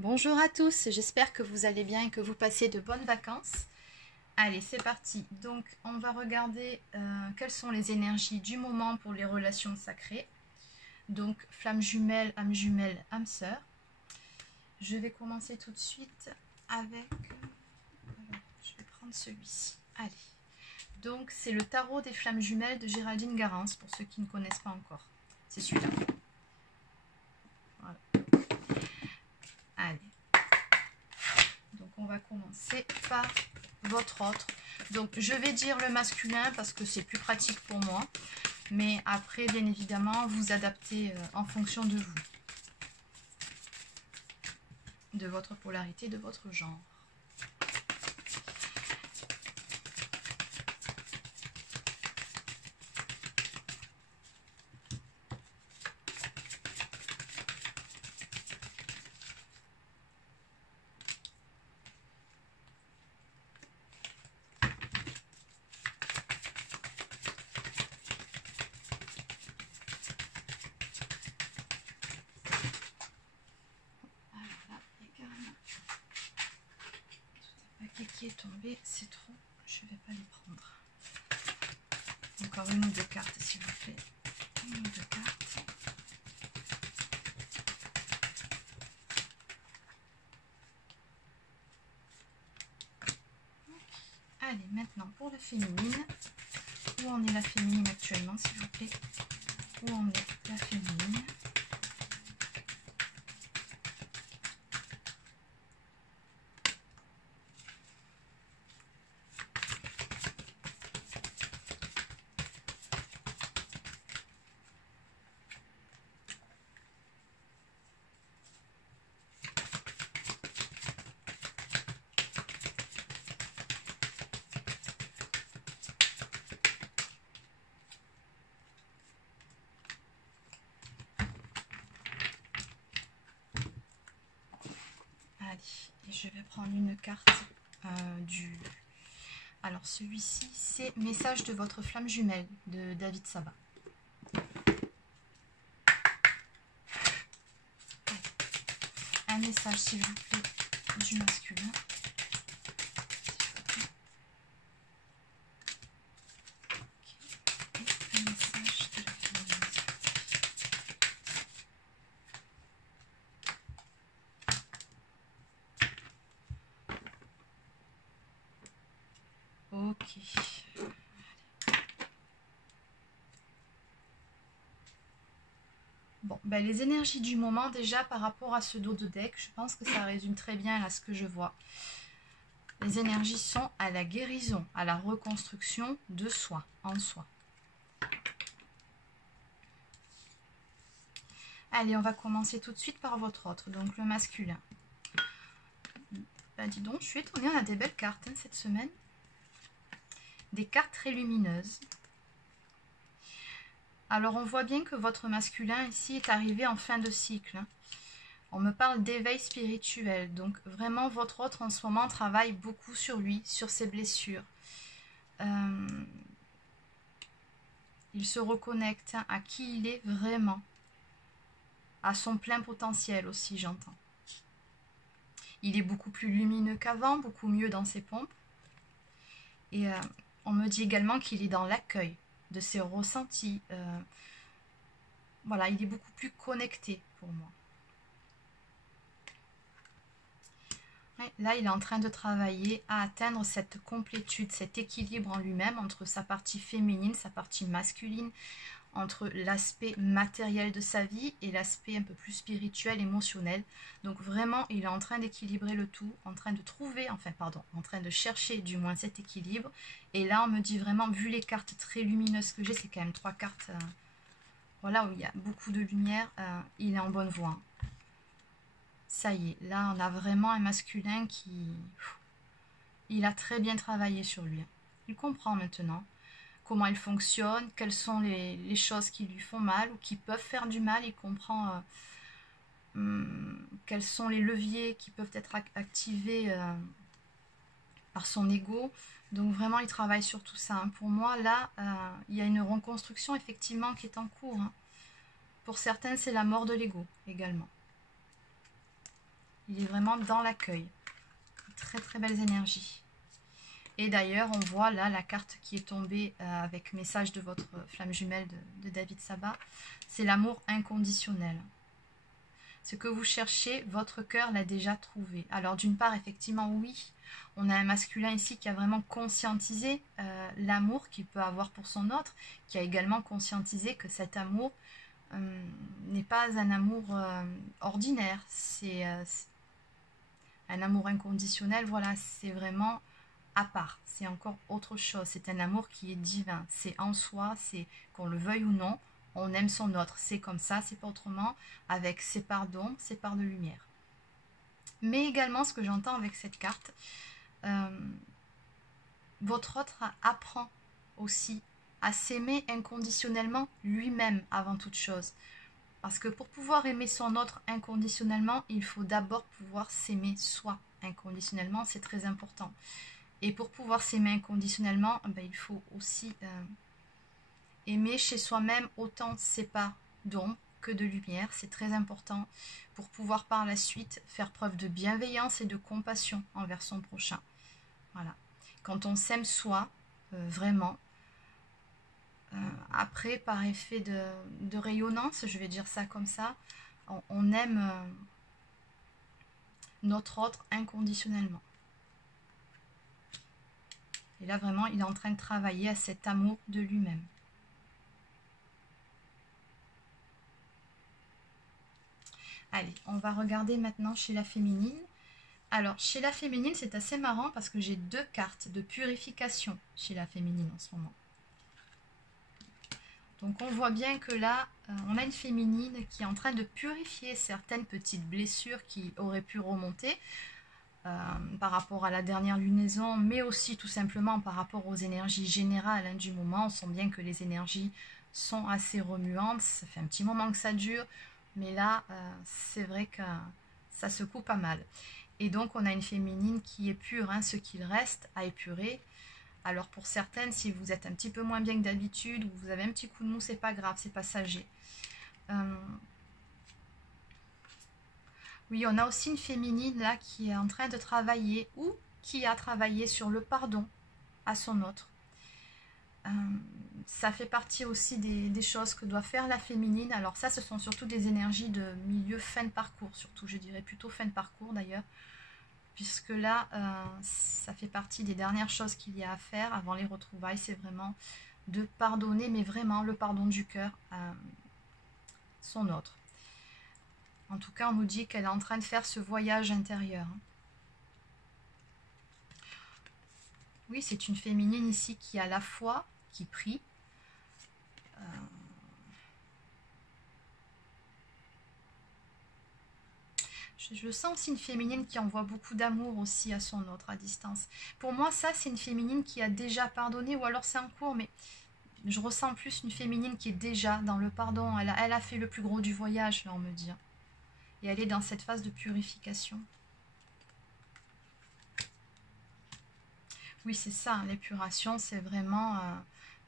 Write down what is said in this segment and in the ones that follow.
Bonjour à tous, j'espère que vous allez bien et que vous passez de bonnes vacances. Allez, c'est parti. Donc, on va regarder quelles sont les énergies du moment pour les relations sacrées. Donc, flamme jumelle, âme sœur. Je vais commencer tout de suite avec... Alors, je vais prendre celui-ci. Allez. Donc, c'est le tarot des flammes jumelles de Géraldine Garance, pour ceux qui ne connaissent pas encore. C'est celui-là. Voilà. Allez. Donc, on va commencer par votre autre. Donc, je vais dire le masculin parce que c'est plus pratique pour moi. Mais après, bien évidemment, vous adaptez en fonction de vous. De votre polarité, de votre genre. Qui est tombé, c'est trop, je vais pas les prendre. Encore une ou deux cartes s'il vous plaît. Une ou deux cartes. Allez, maintenant pour la féminine. Où en est la féminine actuellement s'il vous plaît? Où en est la féminine? Et je vais prendre une carte du... Alors celui-ci, c'est Message de votre flamme jumelle de David Sabat. Un message s'il vous plaît du masculin. Ok. Bon, ben les énergies du moment, déjà par rapport à ce dos de deck, je pense que ça résume très bien à ce que je vois. Les énergies sont à la guérison, à la reconstruction de soi, en soi. Allez, on va commencer tout de suite par votre autre, donc le masculin. Ben dis donc, je suis étonnée, on a des belles cartes hein, cette semaine. Des cartes très lumineuses. Alors on voit bien que votre masculin ici est arrivé en fin de cycle. On me parle d'éveil spirituel. Donc vraiment votre autre en ce moment travaille beaucoup sur lui, sur ses blessures. Il se reconnecte à qui il est vraiment. À son plein potentiel aussi j'entends. Il est beaucoup plus lumineux qu'avant, beaucoup mieux dans ses pompes. Et on me dit également qu'il est dans l'accueil de ses ressentis. Voilà, il est beaucoup plus connecté pour moi. Ouais, là, il est en train de travailler à atteindre cette complétude, cet équilibre en lui-même entre sa partie féminine, sa partie masculine, entre l'aspect matériel de sa vie et l'aspect un peu plus spirituel, émotionnel. Donc vraiment, il est en train d'équilibrer le tout, en train de trouver, enfin pardon, en train de chercher du moins cet équilibre. Et là, on me dit vraiment, vu les cartes très lumineuses que j'ai, c'est quand même 3 cartes, voilà, où il y a beaucoup de lumière, il est en bonne voie. Ça y est, là, on a vraiment un masculin qui... Il a très bien travaillé sur lui. Il comprend maintenant comment il fonctionne, quelles sont les choses qui lui font mal ou qui peuvent faire du mal. Il comprend quels sont les leviers qui peuvent être activés par son ego. Donc vraiment, il travaille sur tout ça. Pour moi, là, il y a une reconstruction effectivement qui est en cours. Pour certains, c'est la mort de l'ego également. Il est vraiment dans l'accueil. Très très belles énergies. Et d'ailleurs, on voit là la carte qui est tombée avec message de votre flamme jumelle de David Sabat. C'est l'amour inconditionnel. Ce que vous cherchez, votre cœur l'a déjà trouvé. Alors d'une part, effectivement, oui, on a un masculin ici qui a vraiment conscientisé l'amour qu'il peut avoir pour son autre, qui a également conscientisé que cet amour n'est pas un amour ordinaire, c'est un amour inconditionnel, voilà, c'est vraiment à part, c'est encore autre chose, c'est un amour qui est divin, c'est en soi, c'est qu'on le veuille ou non, on aime son autre, c'est comme ça, c'est pas autrement, avec ses parts d'ombre, ses parts de lumière. Mais également, ce que j'entends avec cette carte, votre autre apprend aussi à s'aimer inconditionnellement lui-même avant toute chose. Parce que pour pouvoir aimer son autre inconditionnellement, il faut d'abord pouvoir s'aimer soi inconditionnellement, c'est très important. Et pour pouvoir s'aimer inconditionnellement, il faut aussi aimer chez soi-même autant ses parts d'ombre que de lumière. C'est très important pour pouvoir par la suite faire preuve de bienveillance et de compassion envers son prochain. Voilà. Quand on s'aime soi, vraiment, après, par effet de rayonnance, je vais dire ça comme ça, on aime notre autre inconditionnellement. Et là, vraiment, il est en train de travailler à cet amour de lui-même. Allez, on va regarder maintenant chez la féminine. Alors, chez la féminine, c'est assez marrant parce que j'ai deux cartes de purification chez la féminine en ce moment. Donc, on voit bien que là, on a une féminine qui est en train de purifier certaines petites blessures qui auraient pu remonter par rapport à la dernière lunaison, mais aussi tout simplement par rapport aux énergies générales du moment. On sent bien que les énergies sont assez remuantes. Ça fait un petit moment que ça dure, mais là, c'est vrai que ça secoue pas mal. Et donc, on a une féminine qui est pure, ce qu'il reste à épurer. Alors, pour certaines, si vous êtes un petit peu moins bien que d'habitude, ou vous avez un petit coup de mou, c'est pas grave, c'est passager. Oui, on a aussi une féminine là qui est en train de travailler ou qui a travaillé sur le pardon à son autre. Ça fait partie aussi des choses que doit faire la féminine. Alors ça, ce sont surtout des énergies de milieu fin de parcours, surtout je dirais plutôt fin de parcours d'ailleurs, puisque là, ça fait partie des dernières choses qu'il y a à faire avant les retrouvailles, c'est vraiment de pardonner, mais vraiment le pardon du cœur à son autre. En tout cas, on nous dit qu'elle est en train de faire ce voyage intérieur. Oui, c'est une féminine ici qui a la foi, qui prie. Je sens aussi une féminine qui envoie beaucoup d'amour aussi à son autre à distance. Pour moi, ça, c'est une féminine qui a déjà pardonné, ou alors c'est en cours, mais je ressens plus une féminine qui est déjà dans le pardon. Elle a fait le plus gros du voyage, là, on me dit. Et elle est dans cette phase de purification. Oui, c'est ça, l'épuration, c'est vraiment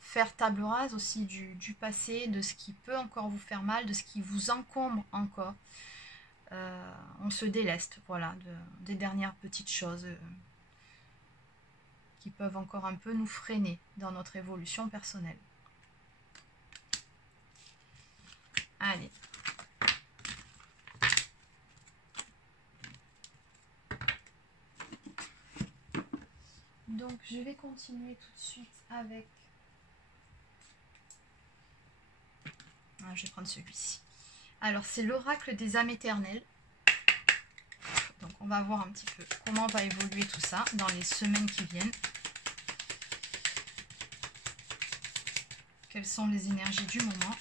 faire table rase aussi du passé, de ce qui peut encore vous faire mal, de ce qui vous encombre encore. On se déleste, voilà, des dernières petites choses qui peuvent encore un peu nous freiner dans notre évolution personnelle. Allez. Donc, je vais continuer tout de suite avec... je vais prendre celui-ci. Alors, c'est l'oracle des âmes éternelles. Donc, on va voir un petit peu comment va évoluer tout ça dans les semaines qui viennent. Quelles sont les énergies du moment?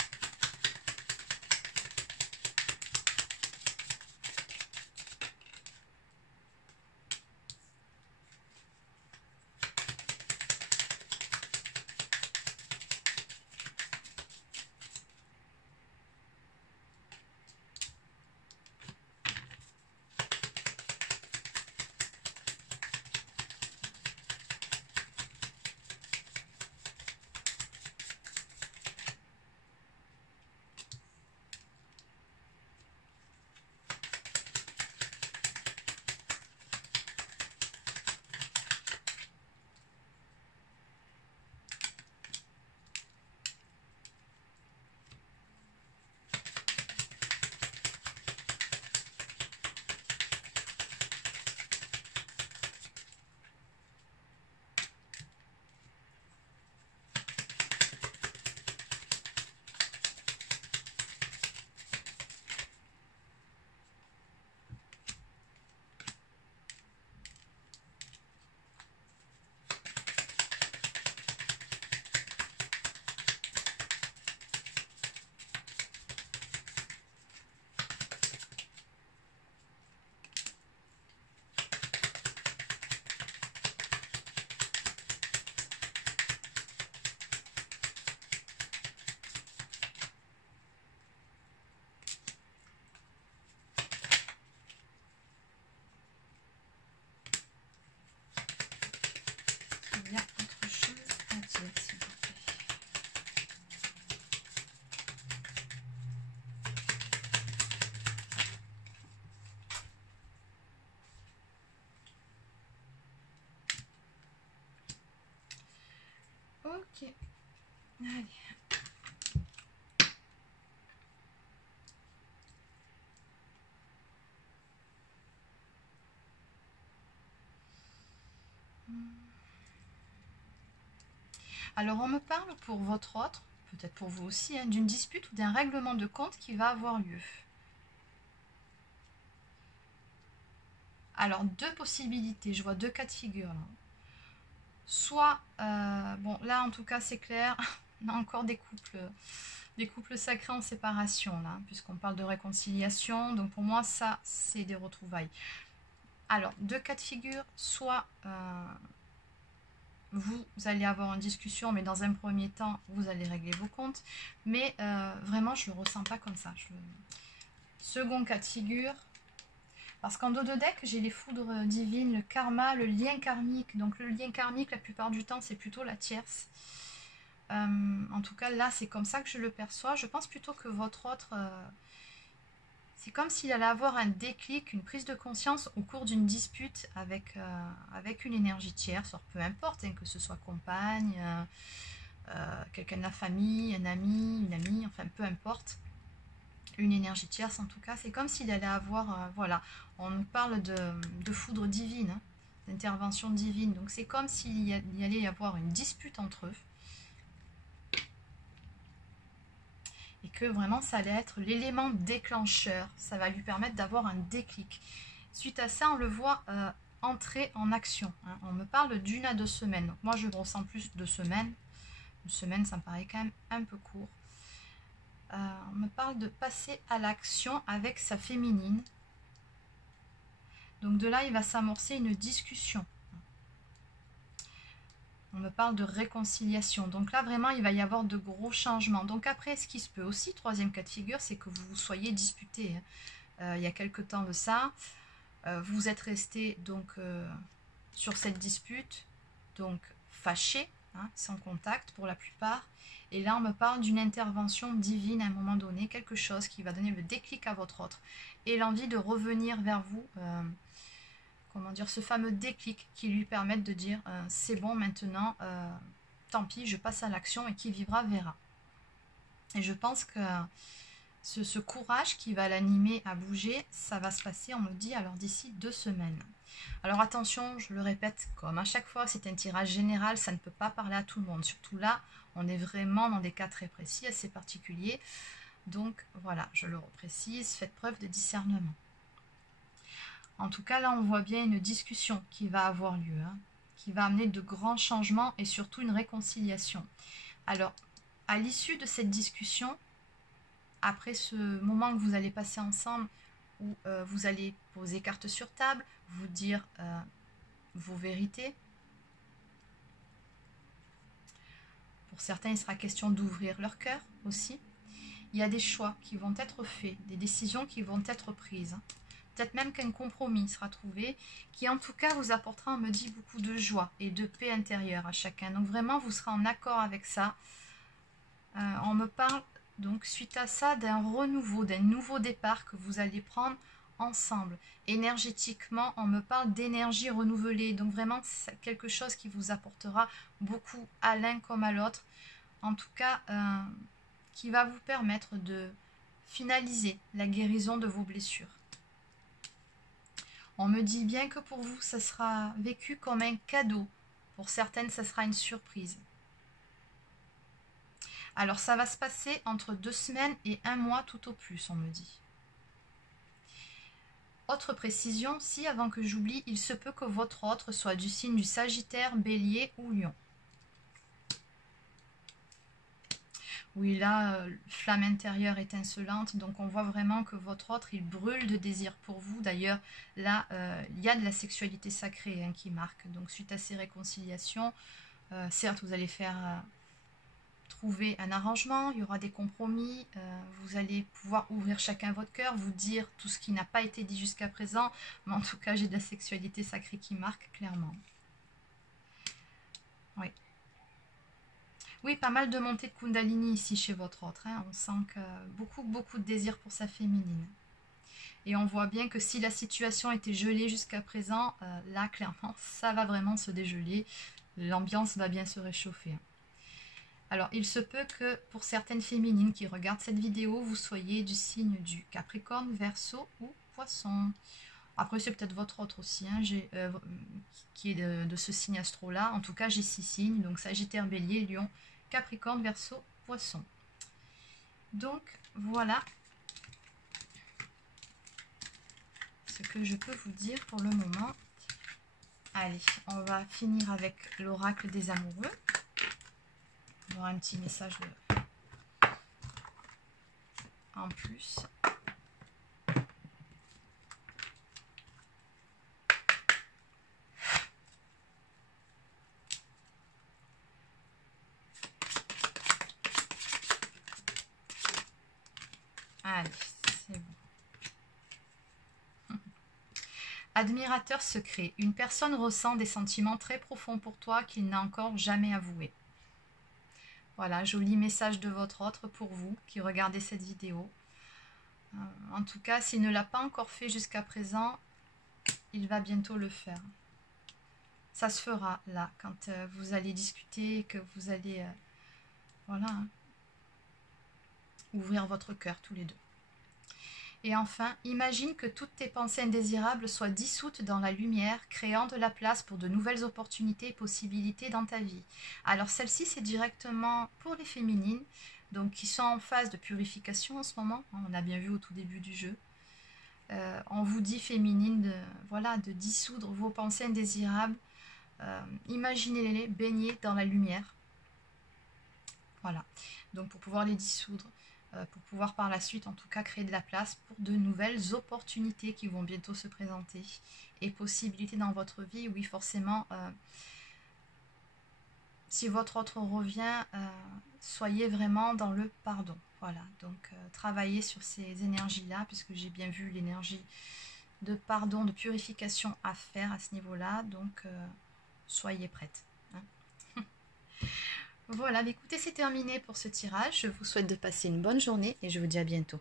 Ok. Allez. Alors, on me parle pour votre autre, peut-être pour vous aussi, hein, d'une dispute ou d'un règlement de compte qui va avoir lieu. Alors, deux possibilités, je vois deux cas de figure là. Soit, bon là en tout cas c'est clair, on a encore des couples sacrés en séparation là, puisqu'on parle de réconciliation, donc pour moi ça c'est des retrouvailles. Alors, deux cas de figure, soit vous allez avoir une discussion, mais dans un premier temps vous allez régler vos comptes, mais vraiment je ne le ressens pas comme ça. Second cas de figure, parce qu'en dos de deck, j'ai les foudres divines, le karma, le lien karmique. Donc le lien karmique, la plupart du temps, c'est plutôt la tierce. En tout cas, là, c'est comme ça que je le perçois. Je pense plutôt que votre autre... c'est comme s'il allait avoir un déclic, une prise de conscience au cours d'une dispute avec une énergie tierce. Alors, peu importe, hein, que ce soit compagne, quelqu'un de la famille, un ami, une amie, enfin peu importe. Une énergie tierce en tout cas, c'est comme s'il allait avoir, voilà, on nous parle de foudre divine, hein, d'intervention divine, donc c'est comme s'il y allait y avoir une dispute entre eux, et que vraiment ça allait être l'élément déclencheur, ça va lui permettre d'avoir un déclic. Suite à ça, on le voit entrer en action, hein. On me parle d'1 à 2 semaines, donc moi je ressens plus 2 semaines, une semaine ça me paraît quand même un peu court. On me parle de passer à l'action avec sa féminine. Donc de là, il va s'amorcer une discussion. On me parle de réconciliation. Donc là, vraiment, il va y avoir de gros changements. Donc après, ce qui se peut aussi, troisième cas de figure, c'est que vous soyez disputé. Il y a quelque temps de ça. Vous êtes resté donc sur cette dispute, donc fâché, hein, sans contact pour la plupart. Et là, on me parle d'une intervention divine à un moment donné, quelque chose qui va donner le déclic à votre autre. Et l'envie de revenir vers vous, comment dire, ce fameux déclic qui lui permette de dire c'est bon maintenant, tant pis, je passe à l'action et qui vivra verra. Et je pense que ce courage qui va l'animer à bouger, ça va se passer, on me dit, alors d'ici 2 semaines. Alors attention, je le répète, comme à chaque fois, c'est un tirage général, ça ne peut pas parler à tout le monde. Surtout là, on est vraiment dans des cas très précis, assez particuliers. Donc voilà, je le reprécise, faites preuve de discernement. En tout cas, là, on voit bien une discussion qui va avoir lieu, hein, qui va amener de grands changements et surtout une réconciliation. Alors, à l'issue de cette discussion, après ce moment que vous allez passer ensemble, où vous allez poser carte sur table, vous dire vos vérités. Pour certains, il sera question d'ouvrir leur cœur aussi. Il y a des choix qui vont être faits, des décisions qui vont être prises. Peut-être même qu'un compromis sera trouvé, qui en tout cas vous apportera, on me dit, beaucoup de joie et de paix intérieure à chacun. Donc vraiment, vous serez en accord avec ça. On me parle donc suite à ça d'un renouveau, d'un nouveau départ que vous allez prendre ensemble. Énergétiquement, on me parle d'énergie renouvelée. Donc vraiment, c'est quelque chose qui vous apportera beaucoup à l'un comme à l'autre. En tout cas, qui va vous permettre de finaliser la guérison de vos blessures. On me dit bien que pour vous, ça sera vécu comme un cadeau. Pour certaines, ça sera une surprise. Alors, ça va se passer entre 2 semaines et 1 mois tout au plus, on me dit. Autre précision, si avant que j'oublie, il se peut que votre autre soit du signe du Sagittaire, Bélier ou Lion. Oui, là, flamme intérieure étincelante, donc on voit vraiment que votre autre, il brûle de désir pour vous. D'ailleurs, là, il y a de la sexualité sacrée, hein, qui marque. Donc, suite à ces réconciliations, certes, vous allez faire trouver un arrangement, il y aura des compromis, vous allez pouvoir ouvrir chacun votre cœur, vous dire tout ce qui n'a pas été dit jusqu'à présent, mais en tout cas, j'ai de la sexualité sacrée qui marque, clairement. Oui. Oui, pas mal de montée de Kundalini ici chez votre autre, hein. On sent que beaucoup de désir pour sa féminine. Et on voit bien que si la situation était gelée jusqu'à présent, là, clairement, ça va vraiment se dégeler. L'ambiance va bien se réchauffer. Alors, il se peut que pour certaines féminines qui regardent cette vidéo, vous soyez du signe du Capricorne, Verseau ou Poisson. Après, c'est peut-être votre autre aussi, hein, qui est de ce signe astro-là. En tout cas, j'ai 6 signes, donc Sagittaire, Bélier, Lion, Capricorne, Verseau, Poisson. Donc, voilà ce que je peux vous dire pour le moment. Allez, on va finir avec l'oracle des amoureux. On aura un petit message en plus. Allez, c'est bon. Admirateur secret. Une personne ressent des sentiments très profonds pour toi qu'il n'a encore jamais avoués. Voilà, joli message de votre autre pour vous qui regardez cette vidéo. En tout cas, s'il ne l'a pas encore fait jusqu'à présent, il va bientôt le faire. Ça se fera là, quand vous allez discuter, que vous allez voilà, hein, ouvrir votre cœur tous les deux. Et enfin, imagine que toutes tes pensées indésirables soient dissoutes dans la lumière, créant de la place pour de nouvelles opportunités et possibilités dans ta vie. Alors celle-ci, c'est directement pour les féminines, donc qui sont en phase de purification en ce moment. On a bien vu au tout début du jeu. On vous dit, féminine, voilà, de dissoudre vos pensées indésirables. Imaginez-les baigner dans la lumière. Voilà, donc pour pouvoir les dissoudre, pour pouvoir par la suite en tout cas créer de la place pour de nouvelles opportunités qui vont bientôt se présenter et possibilités dans votre vie. Oui, forcément, si votre autre revient, soyez vraiment dans le pardon. Voilà, donc travaillez sur ces énergies-là, puisque j'ai bien vu l'énergie de pardon, de purification à faire à ce niveau-là, donc soyez prête. Hein. Voilà, écoutez, c'est terminé pour ce tirage. Je vous souhaite de passer une bonne journée et je vous dis à bientôt.